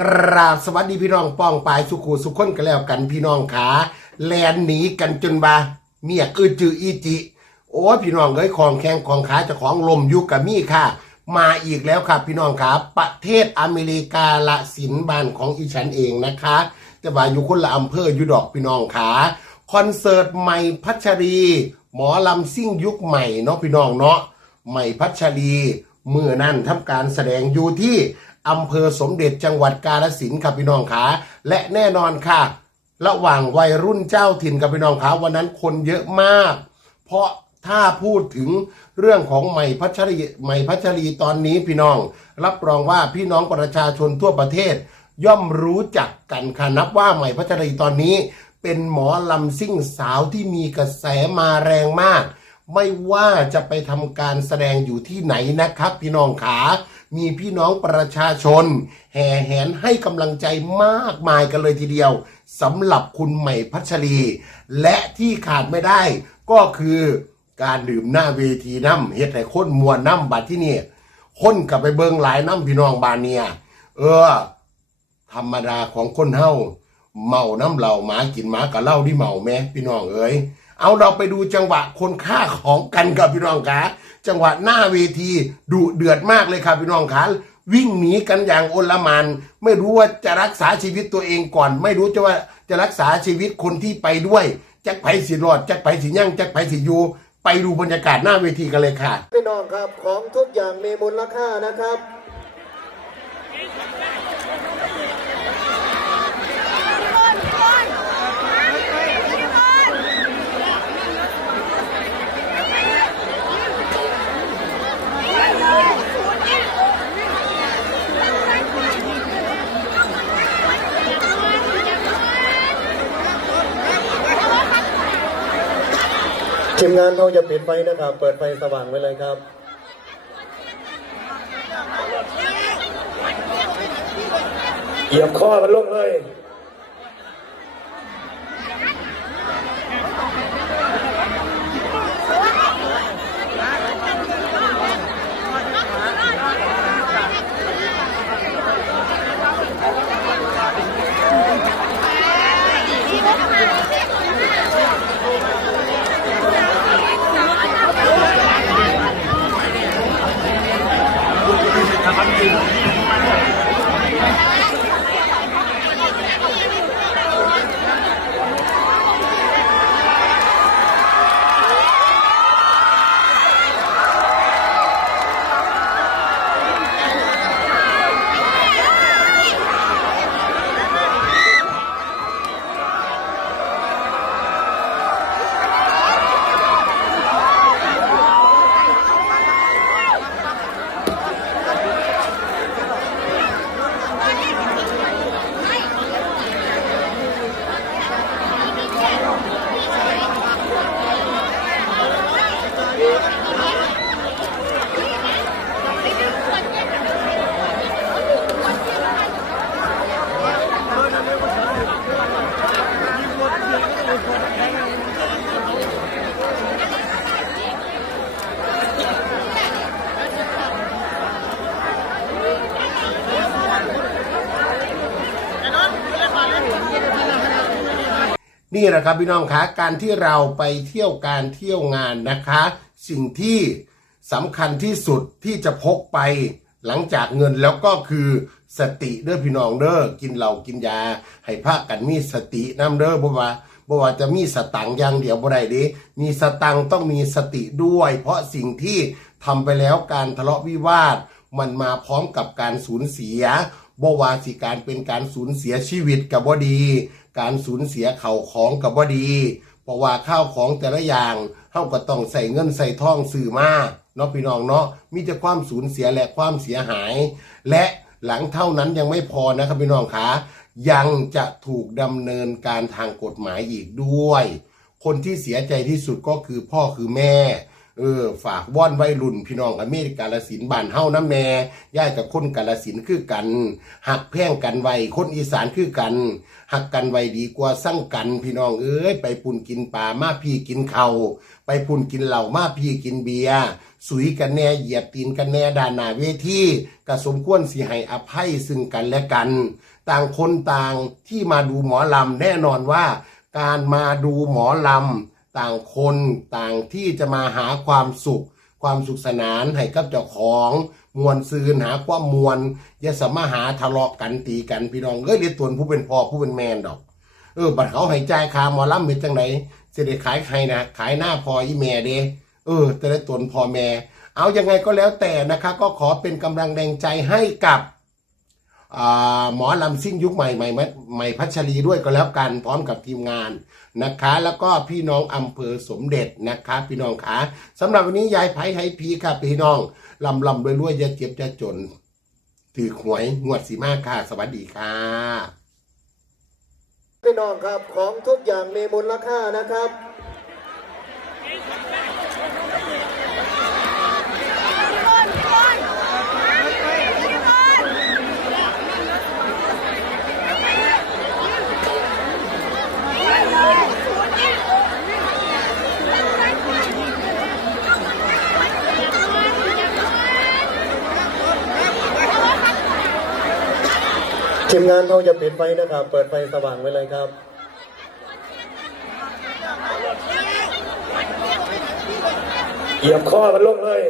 กราบสวัสดีพี่น้องป้องปายสุขูสุขคนกันแล้วกันพี่น้องขาแลนหนีกันจนบาเมียอือจืออีจิโอ้พี่น้องเอ้ยของแข้งของขาจะของลมยุกับมี่ค่ะ มาอีกแล้วครับพี่น้องขาประเทศอเมริกาละสินบานของอีฉันเองนะคะจะว่าอยู่คนละอำเภออยู่ดอกพี่น้องขาคอนเสิร์ตใหม่พัชรี หมอลำซิ่งยุคใหม่เนาะพี่น้องเนาะใหม่พัชรีเมื่อนั้นทำการแสดงอยู่ที่ อำเภอสมเด็จจังหวัดกาฬสินธุ์ครับพี่น้องขาและแน่นอนค่ะ ระหว่างวัยรุ่นเจ้าถิ่นกับพี่น้องขาวันนั้นคนเยอะมาก เพราะถ้าพูดถึงเรื่องของใหม่พัชรีใหม่พัชรีตอนนี้พี่น้อง รับรองว่าพี่น้องประชาชนทั่วประเทศ ย่อมรู้จักกันค่ะนับว่าใหม่พัชรีตอนนี้ เป็นหมอลำซิ่งสาวที่มีกระแสมาแรงมาก ไม่ว่าจะไปทำการแสดงอยู่ที่ไหนนะครับ พี่น้องขา มีพี่น้องประชาชน แห่แหนให้กำลังใจมากมายกันเลยทีเดียวสำหรับคุณใหม่พัชรี และที่ขาดไม่ได้ก็คือการดื่มหน้าเวทีน้ำเฮ็ดให้คนมวนน้ำบัดที่นี่คนกลับไปเบิงหลายน้ำพี่น้องบานเนี่ยเออ ธรรมดาของคนเฮาเมาน้ำเหล่าหมากินหมากับเหล้าที่เมาแม่พี่น้องเอ๋ย เอาเราไปดูจังหวะคนฆ่าของกันกับพี่น้องขาจังหวะหน้าเวทีดุเดือดมากเลยครับพี่น้องขาวิ่งหนีกันอย่างโอลมานไม่รู้ว่าจะรักษาชีวิตตัวเองก่อน ไม่รู้จะว่าจะรักษาชีวิตคนที่ไปด้วยจักไผสิรอดจักไผสิยั่งจักไผสิอยู่ไปดูบรรยากาศหน้าเวทีกันเลยค่ะพี่น้องครับของทุกอย่างมีมูลค่านะครับ ทีมงานเขาจะปิดไฟนะครับ เปิดไฟสว่างไว้เลยครับ เหยียบข้อมันลงเลย นี่แหละครับพี่น้องคะการที่เราไปเที่ยวการเที่ยวงานนะคะ สิ่งที่สำคัญที่สุดที่จะพกไปหลังจากเงินแล้วก็คือสติเด้อพี่น้องเด้อกินเหล้ากินยา ให้ภาคกันมีสติน้ำเด้อเพราะว่าเพราะว่าจะมีสตังอย่างเดียวบ่ได้ดิมีสตังต้องมีสติด้วย เพราะสิ่งที่ทำไปแล้วการทะเลาะวิวาท มันมาพร้อมกับการสูญเสีย บ่ว่าสิการเป็นการสูญเสียชีวิตกับบ่ดี การสูญเสียเข่าของกับบ่ดี เพราะว่าข้าวของแต่ละอย่างเฮาก็ต้องใส่เงินใส่ทองซื้อมาเนาะพี่น้องเนาะมีแต่ความสูญเสียและความเสียหาย และหลังเท่านั้นยังไม่พอนะครับพี่น้องขายังจะถูกดำเนินการทางกฎหมายอีกด้วย คนที่เสียใจที่สุดก็คือพ่อคือแม่ เออฝากว่อนวัยรุ่นพี่น้องอเมริกาลสินธุ์บ้านเฮาน้ำแน่ย่ายกับคนกาลสินธุ์คือกันหักแพงกันไว้คนอีสานคือกันหักกันไว้ดีกว่าสั่งกันพี่น้องเอ้ยไปปุ่นกินปลามาพี่กินเขา่าวไปปุ่นกินเหล้ามาพี่กินเบียร์สุยกันแน่เหยียบตีนกันแน่ด่านหน้าเวทีก็สมควรสิให้อภัยซึ่งกันและกัน ต่างคนต่างที่มาดูหมอลำแน่นอนว่า การมาดูหมอลำ ต่างคนต่างที่จะมาหาความสุข ความสุขสนานให้กับเจ้าของมวลซืนหาความมวลอย่าสามารถหาทะเลาะกันตีกันพี่น้องเอ้ยเรียกตัวผู้เป็นพ่อผู้เป็นแม่ดอก เออบัดเขาห้จ่ายค่าหมอลำเป็นจังไหนเสได็จขายใครนะขายหน้าพออีแม่เด้เออแต่ได้ตนพ่อแม่ เอาอยังไงก็แล้วแต่นะคะ ก็ขอเป็นกำลังแรงใจให้กับ หมอลำซิ่งยุคใหม่ใหม่ใหม่ใหม่พัชรีด้วยก็แล้วกันพร้อมกับทีมงานนะคะ แล้วก็พี่น้องอำเภอสมเด็จนะคะ พี่น้องขาสำหรับวันนี้ยายไผ่ไทยพีค่ะพี่น้องลำลำรวยรวยๆอย่าเจ็บอย่าจนถือหวยงวดสีมากค่ะ สวัสดีค่ะพี่น้องครับของทุกอย่างมีมูลค่านะครับ ทีมงานเขาจะปิดไฟนะครับ เปิดไฟสว่างไว้เลยครับเหยียบข้อมันลงเลย